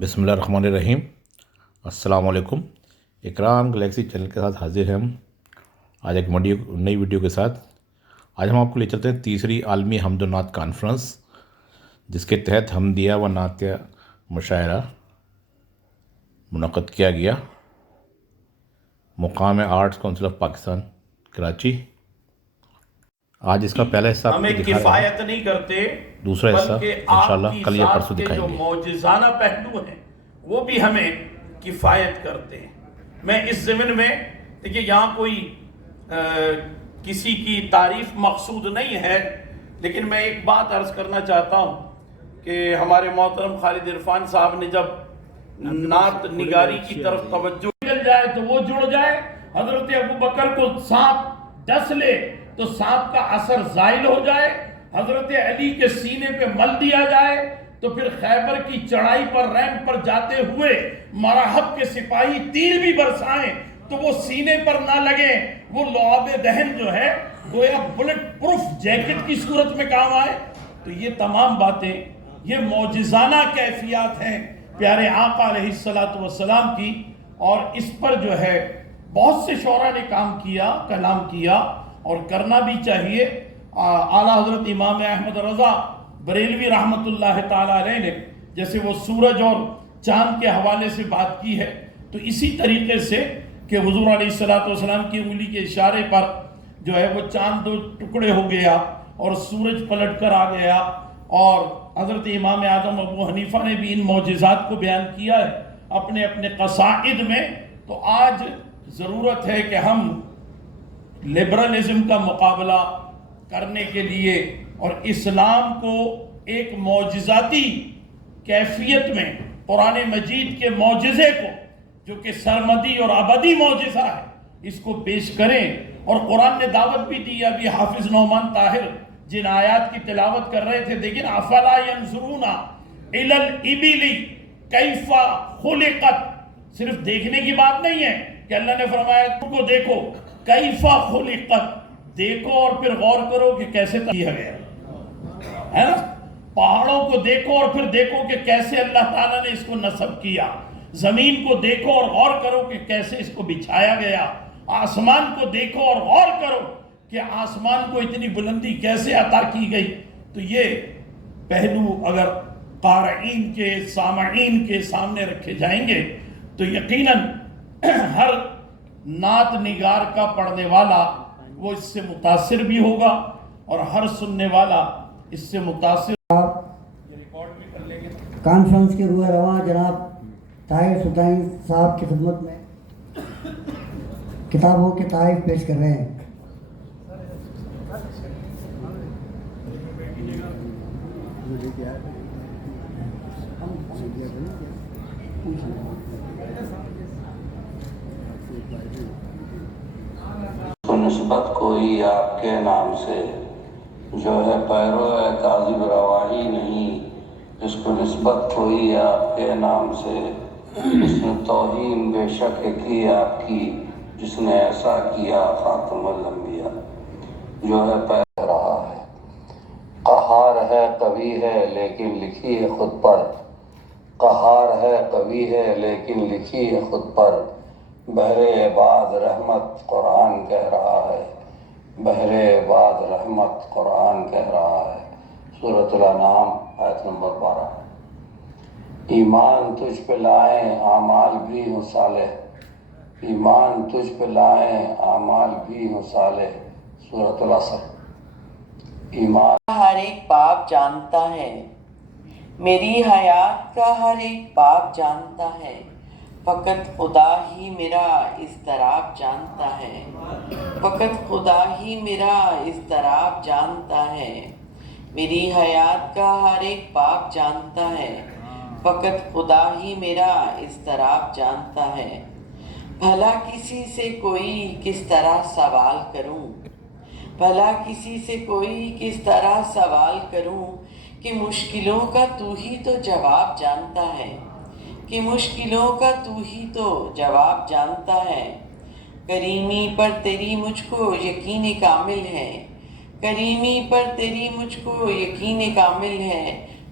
بسم اللہ الرحمن الرحیم۔ السلام علیکم۔ اکرام گلیکسی چینل کے ساتھ حاضر ہیں ہم آج ایک نئی ویڈیو کے ساتھ۔ آج ہم آپ کو لے چلتے ہیں تیسری عالمی حمد و نعت کانفرنس، جس کے تحت حمدیہ و نعتیہ مشاعرہ منعقد کیا گیا مقام arts council of Pakistan Karachi. آج اس کا پہلا حصہ ہمیں کفایت نہیں کرتے، دوسرا حصہ بلکہ انشاءاللہ آپ کی کل یا ذات پرسوں کے دکھائیں جو گے۔ معجزانہ پہلو ہیں وہ بھی ہمیں کفایت کرتے ہیں۔ میں اس ضمن میں دیکھیے یہاں کوئی کسی کی تعریف مقصود نہیں ہے، لیکن میں ایک بات عرض کرنا چاہتا ہوں کہ ہمارے محترم خالد عرفان صاحب نے جب نعت نگاری کی طرف توجہ نکل جائے تو وہ جڑ جائے۔ حضرت ابوبکر کو سانپ ڈس لے تو سانپ کا اثر زائل ہو جائے، حضرت علی کے سینے پہ مل دیا جائے تو پھر خیبر کی چڑھائی پر ریمپ پر جاتے ہوئے مراحب کے سپاہی تیر بھی برسائیں تو وہ سینے پر نہ لگیں، وہ لعاب دہن جو ہے گویا بلٹ پروف جیکٹ کی صورت میں کام آئے۔ تو یہ تمام باتیں یہ معجزانہ کیفیات ہیں پیارے آقا علیہ السلام کی، اور اس پر جو ہے بہت سے شعراء نے کام کیا، کلام کیا، اور کرنا بھی چاہیے۔ اعلیٰ حضرت امام احمد رضا بریلوی رحمت اللہ تعالیٰ علیہ نے جیسے وہ سورج اور چاند کے حوالے سے بات کی ہے، تو اسی طریقے سے کہ حضور علیہ السلام کی انگلی کے اشارے پر جو ہے وہ چاند دو ٹکڑے ہو گیا اور سورج پلٹ کر آ گیا، اور حضرت امام اعظم ابو حنیفہ نے بھی ان معجزات کو بیان کیا ہے اپنے اپنے قصائد میں۔ تو آج ضرورت ہے کہ ہم لبرلزم کا مقابلہ کرنے کے لیے اور اسلام کو ایک معجزاتی کیفیت میں قرآن مجید کے معجزے کو جو کہ سرمدی اور ابدی معجزہ ہے اس کو پیش کریں۔ اور قرآن نے دعوت بھی دی، ابھی حافظ نعمان طاہر جن آیات کی تلاوت کر رہے تھے، لیکن افلا ینظرون الی الابل کیف خلقت، صرف دیکھنے کی بات نہیں ہے کہ اللہ نے فرمایا تم کو دیکھو، کیف خلقت، دیکھو اور پھر غور کرو کہ کیسے کیا گیا ہے نا۔ پہاڑوں کو دیکھو اور پھر دیکھو کہ کیسے اللہ تعالیٰ نے اس کو نصب کیا، زمین کو دیکھو اور غور کرو کہ کیسے اس کو بچھایا گیا، آسمان کو دیکھو اور غور کرو کہ آسمان کو اتنی بلندی کیسے عطا کی گئی۔ تو یہ پہلو اگر قارئین کے سامعین کے سامنے رکھے جائیں گے تو یقیناً ہر نعت نگار کا پڑھنے والا وہ اس سے متاثر بھی ہوگا اور ہر سننے والا اس سے متاثر۔ کانفرنس کے روح رواں جناب طاہر سلطانی صاحب کی خدمت میں کتابوں کے تحائف پیش کر رہے ہیں۔ نسبت کوئی آپ کے نام سے جو ہے پیرو کاذب رواہی نہیں، اس کو نسبت کوئی آپ کے نام سے، اس نے توہین بے شک کی آپ کی، جس نے ایسا کیا خاتم الانبیاء، جو ہے پیر رہا ہے، قہار ہے قوی ہے لیکن لکھی ہے خود پر، قہار ہے قوی ہے لیکن لکھی ہے خود پر، بحر عباد رحمت قرآن کہہ رہا ہے، بحر عباد رحمت قرآن کہہ رہا ہے۔ سورۃ الانعام آیت نمبر 12۔ ایمان تجھ پہ لائیں اعمال بھی ہوں صالح، ایمان تجھ پہ لائیں اعمال بھی ہوں صالح۔ سورۃ العصر۔ ایمان ہر ایک باب جانتا ہے، میری حیات کا ہر ایک باب جانتا ہے، فقط خدا ہی میرا اضطراب جانتا ہے، فقط خدا ہی میرا اضطراب جانتا ہے، میری حیات کا ہر ایک باب جانتا ہے، فقط خدا ہی میرا اضطراب جانتا ہے۔ بھلا کسی سے کوئی کس طرح سوال کروں، بھلا کسی سے کوئی کس طرح سوال کروں کہ مشکلوں کا تو ہی تو جواب جانتا ہے، کہ مشکلوں کا تو ہی تو جواب جانتا ہے۔ کریمی پر تیری مجھ کو یقین کامل ہے، کریمی پر تیری مجھ کو یقین کامل ہے،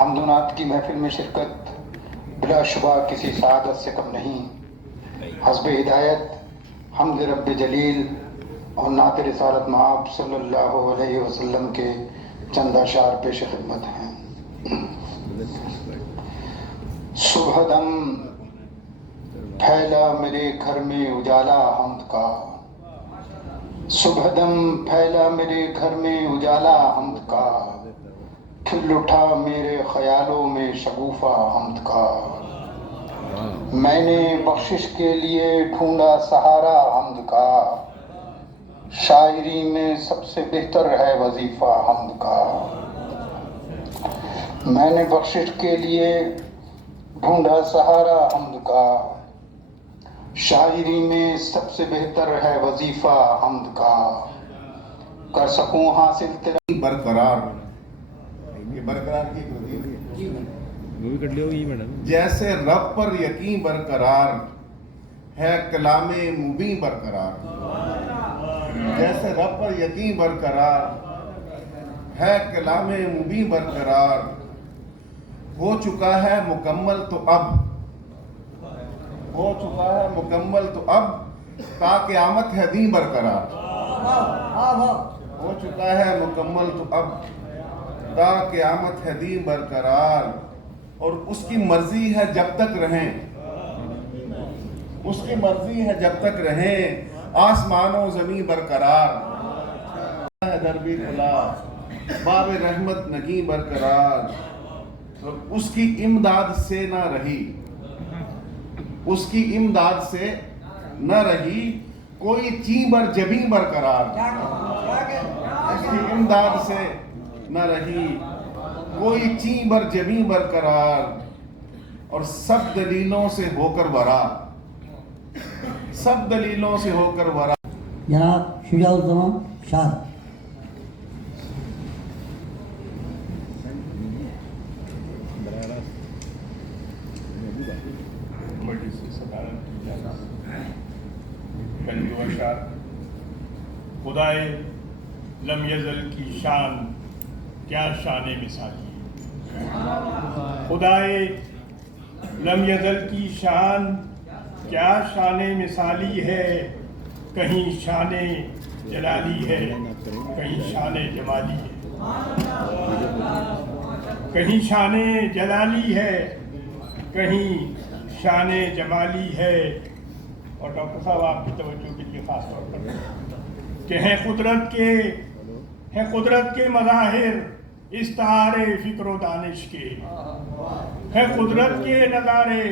حمد و نعت کی محفل میں شرکت بلا شبہ کسی سعادت سے کم نہیں. حسب ہدایت حمد رب جلیل اور نعت رسالت مآب صلی اللہ علیہ وسلم کے چند اشعار پیش خدمت ہیں. صبح دم پھیلا میرے گھر میں اجالا حمد کا، صبح دم پھیلا میرے گھر میں اجالا حمد کا، کھل اٹھا میرے خیالوں میں شگوفہ حمد کا. میں نے بخشش کے لیے ڈھونڈا سہارا حمد کا، شاعری میں سب سے بہتر ہے وظیفہ حمد کا. میں نے بخشش کے لیے ڈھونڈا سہارا حمد کا، شاعری میں سب سے بہتر ہے وظیفہ حمد کا. کر سکوں حاصل تیرا برقرار، یہ برقرار کی جیسے رب پر یقین برقرار ہے کلام مبین برقرار، جیسے رب پر یقین برقرار ہے کلام مبین برقرار. ہو چکا ہے مکمل تو اب، ہو چکا ہے مکمل تو اب تا قیامت ہے دین برقرار. ہو چکا ہے مکمل تو اب تا قیامت ہے دین برقرار. اور اس کی مرضی ہے جب تک رہیں، اس کی مرضی ہے جب تک رہیں آسمان و زمین برقرار. ہے دربی کھلا باب رحمت نگی برقرار. اس کی امداد سے نہ رہی، اس کی امداد سے نہ رہی کوئی چیمبر جبیں برقرار. اس کی امداد سے نہ رہی کوئی چیمبر جبیں برقرار. اور سب دلیلوں سے ہو کر برا، سب دلیلوں سے ہو کر برا. جناب شجاع الزمان شاد. خدائے لم یزل کی شان کیا شان مثالی ہے، خدائے لم یزل کی شان کیا شان مثالی ہے. کہیں شان جلالی ہے کہیں شان جمالی ہے، کہیں شان جلالی ہے کہیں شان جمالی ہے. اور ڈاکٹر صاحب آپ کی توجہ کے لیے خاص طور پر کہ ہیں قدرت کے مظاہر استعارے فکر و دانش کے، ہے قدرت کے نظارے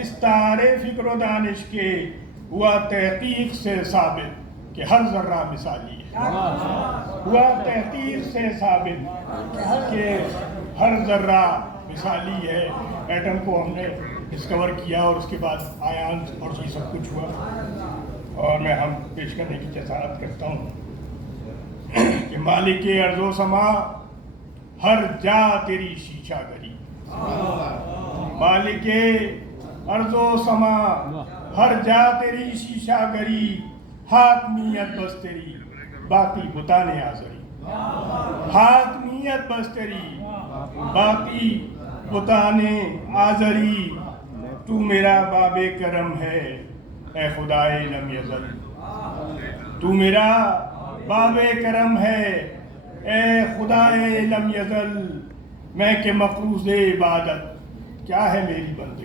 استعارے فکر و دانش کے. ہوا تحقیق سے ثابت کہ ہر ذرہ مثالی ہے، ہوا تحقیق سے ثابت کہ ہر ذرہ مثالی ہے. ایٹم کو ہم نے ڈسکور کیا اور اس کے بعد آیان اور یہ سب کچھ ہوا. اور میں ہم پیش کرنے کی جسارت کرتا ہوں کہ مالک ارض و سما ہر جا تیری شیشہ گری، مالک ارض و سما ہر جا تیری شیشہ گری. حاکمیت بس تیری باقی بتانے آزری، حاکمیت بس تیری باقی بتانے آزری. تو میرا باب کرم ہے اے خدائے لم یزل، تو میرا باب کرم ہے اے خدائے لم یزل. میں کہ مقروض عبادت کیا ہے میری بندگی.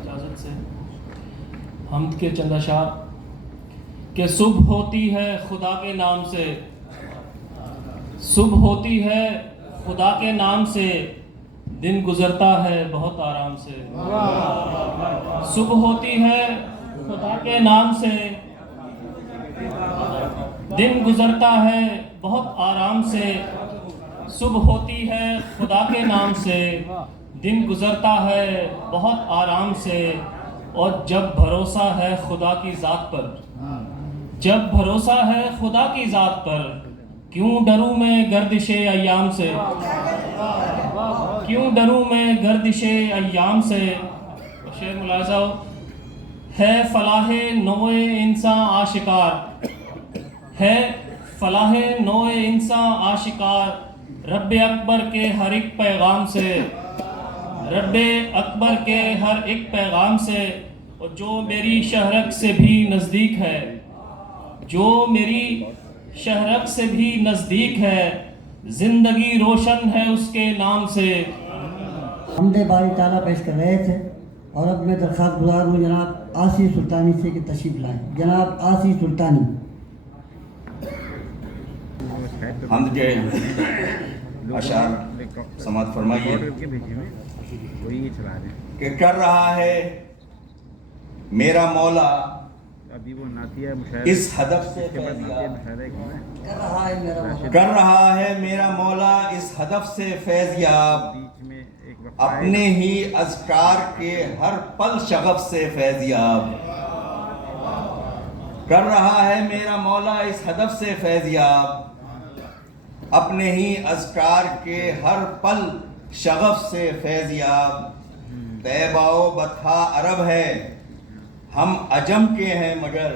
اجازت سے حمد کے چند اشعار کہ صبح ہوتی ہے خدا کے نام سے، صبح ہوتی ہے خدا کے نام سے، دن گزرتا ہے بہت آرام سے. صبح ہوتی ہے خدا کے نام سے، دن گزرتا ہے بہت آرام سے. صبح ہوتی ہے خدا کے نام سے، دن گزرتا ہے بہت آرام سے. اور جب بھروسہ ہے خدا کی ذات پر، جب بھروسہ ہے خدا کی ذات پر، کیوں ڈروں میں گردش ایام سے، کیوں ڈروں میں گردش ایام سے. شعر ملاحظہ ہو. ہے فلاح نوع انسان آشکار، ہے فلاح نوع انسان آشکار، رب اکبر کے ہر ایک پیغام سے، رب اکبر کے ہر ایک پیغام سے، اور جو میری شہرک سے بھی نزدیک ہے، جو میری شہرک سے بھی نزدیک ہے، زندگی روشن ہے اس کے نام سے. حمد باری تعالیٰ پیش کر رہے تھے، اور اب میں درخواست گزار ہوں جناب آسی سلطانی سے کہ تشریف لائیں. جناب آسی سلطانی. حمد کے اشعار سماعت فرمائیے کہ کر رہا ہے میرا مولا اس ہدف سے فیضیاب، کر رہا ہے میرا مولا اس ہدف سے فیضیاب، اپنے ہی اذکار کے ہر پل شغف سے فیضیاب، کر رہا ہے میرا مولا اس ہدف سے فیضیاب، اپنے ہی اذکار کے ہر پل شغف سے فیضیاب. طیبہ و بطحا عرب ہے ہم عجم کے ہیں مگر،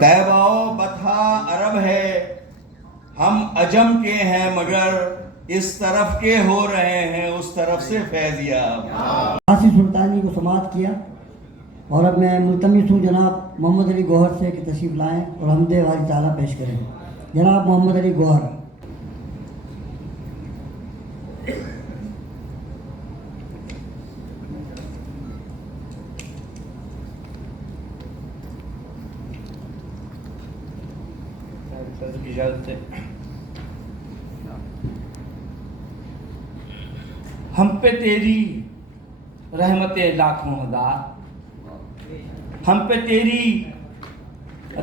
طیبہ و بطحا عرب ہے ہم عجم کے ہیں مگر، اس طرف کے ہو رہے ہیں اس طرف سے فیضیاب. آسی سلطانی کو سماعت کیا، اور اب میں ملتمس ہوں جناب محمد علی گوہر سے کہ تشریف لائیں اور حمد باری تعالیٰ پیش کریں. جناب محمد علی گوہر. کی اجازت سے ہم پہ تیری رحمتیں لاکھوں ہزار، ہم پہ تیری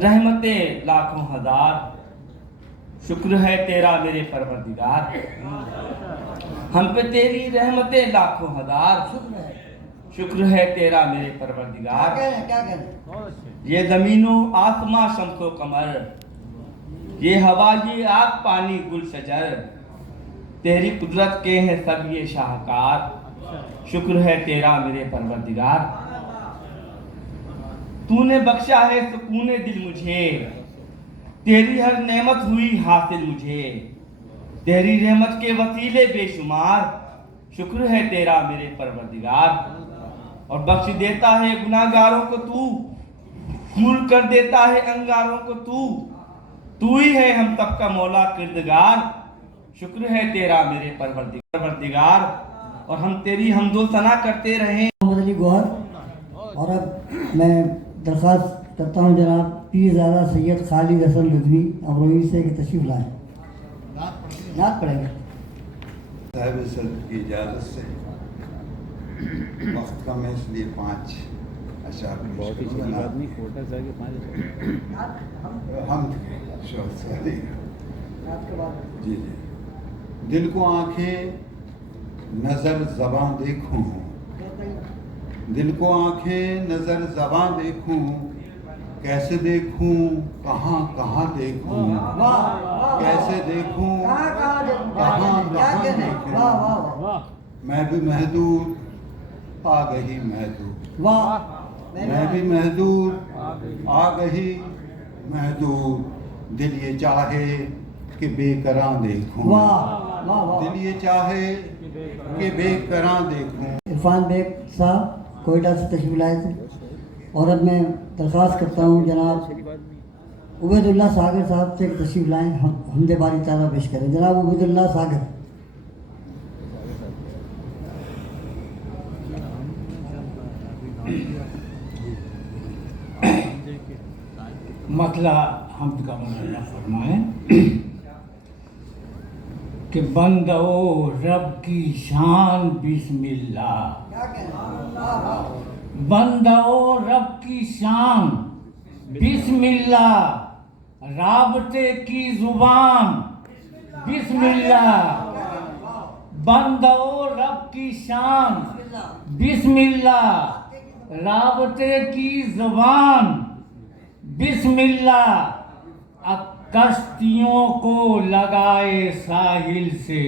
رحمتیں لاکھوں ہزار، شکر ہے تیرا میرے پروردگار. ہم پہ تیری رحمتیں لاکھوں ہزار، شکر ہے تیرا میرے پروردگار. یہ زمین و آسماں شمس و قمر، یہ ہوا یہ آگ پانی گل شجر، تیری قدرت کے ہیں سب یہ شاہکار، شکر ہے تیرا میرے پروردگار. تو نے بخشا ہے سکون دل مجھے، تیری ہر نعمت ہوئی حاصل مجھے، تیری رحمت کے وسیلے بے شمار، شکر ہے تیرا میرے پروردگار. اور بخش دیتا ہے گناہگاروں کو تو، کھول کر دیتا ہے انگاروں کو تو ہی ہے ہم سب کا مولا کردگار، شکر ہے تیرا میرے پروردگار. اور ہم تیری حمد و ثنا کرتے رہیں. محمد علی گوہر. اور اب میں درخواست کرتا ہوں جناب پیر زادہ سید خالد حسن رضوی امروہی سے کہ تشریف لائیں. نعت پڑھیں گے. صاحب صدر کی اجازت سے وقت کم ہے اس لیے 5 اشعار بہت ہی چھوٹی بات نہیں، چھوٹا سا کہ 5 ہم جی جی. دل کو آنکھیں نظر زباں دیکھوں، دل کو آنکھیں نظر زباں دیکھوں، کیسے دیکھوں کہاں کہاں دیکھوں، کیسے دیکھوں کہاں کہاں دیکھوں، میں بھی محدود آ گئی محدود، میں بھی محدود آ گئی محدود، دل یہ چاہے کہ بے کراں دیکھوں، دل یہ چاہے کہ بے کراں دیکھوں. عرفان بیگ صاحب کوئٹہ سے تشریف لائے تھے. اور اب میں درخواست کرتا ہوں جناب عبید اللہ ساگر صاحب سے کہ تشریف لائیں، حمد باری تعالیٰ پیش کریں. جناب عبید اللہ ساگر. مسئلہ حمد کا مولانا فرمائیں کہ بندو رب کی شان بسم اللہ، بندو رب کی شان بسم اللہ، رابطے کی زبان بسم اللہ، بندو رب کی شان بسم اللہ، رابطے کی زبان بسم اللہ، اب کشتیوں کو لگائے ساحل سے،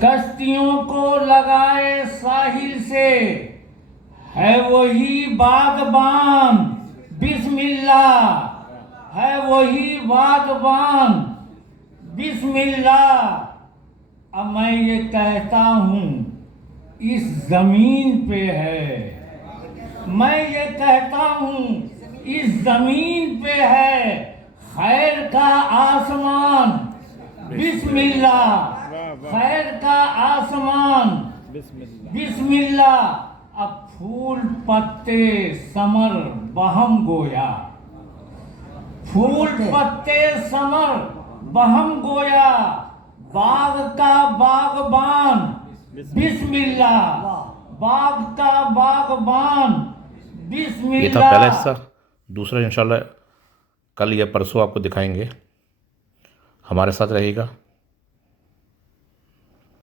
کشتیوں کو لگائے ساحل سے، ہے وہی باغبان بسم اللہ، ہے وہی باغبان بسم اللہ۔ اب میں یہ کہتا ہوں اس زمین پہ ہے، میں یہ کہتا ہوں اس زمین پہ ہے خیر کا آسمان بسم اللہ، خیر کا آسمان بسم اللہ۔ اب پھول پتے ثمر بہم گویا، پھول پتے ثمر بہم گویا، باغ کا باغبان بسم اللہ، باغ کا باغبان بسم اللہ۔ یہ تھا پہلا حصہ، دوسرا انشاءاللہ کل یا پرسوں آپ کو دکھائیں گے، ہمارے ساتھ رہے گا۔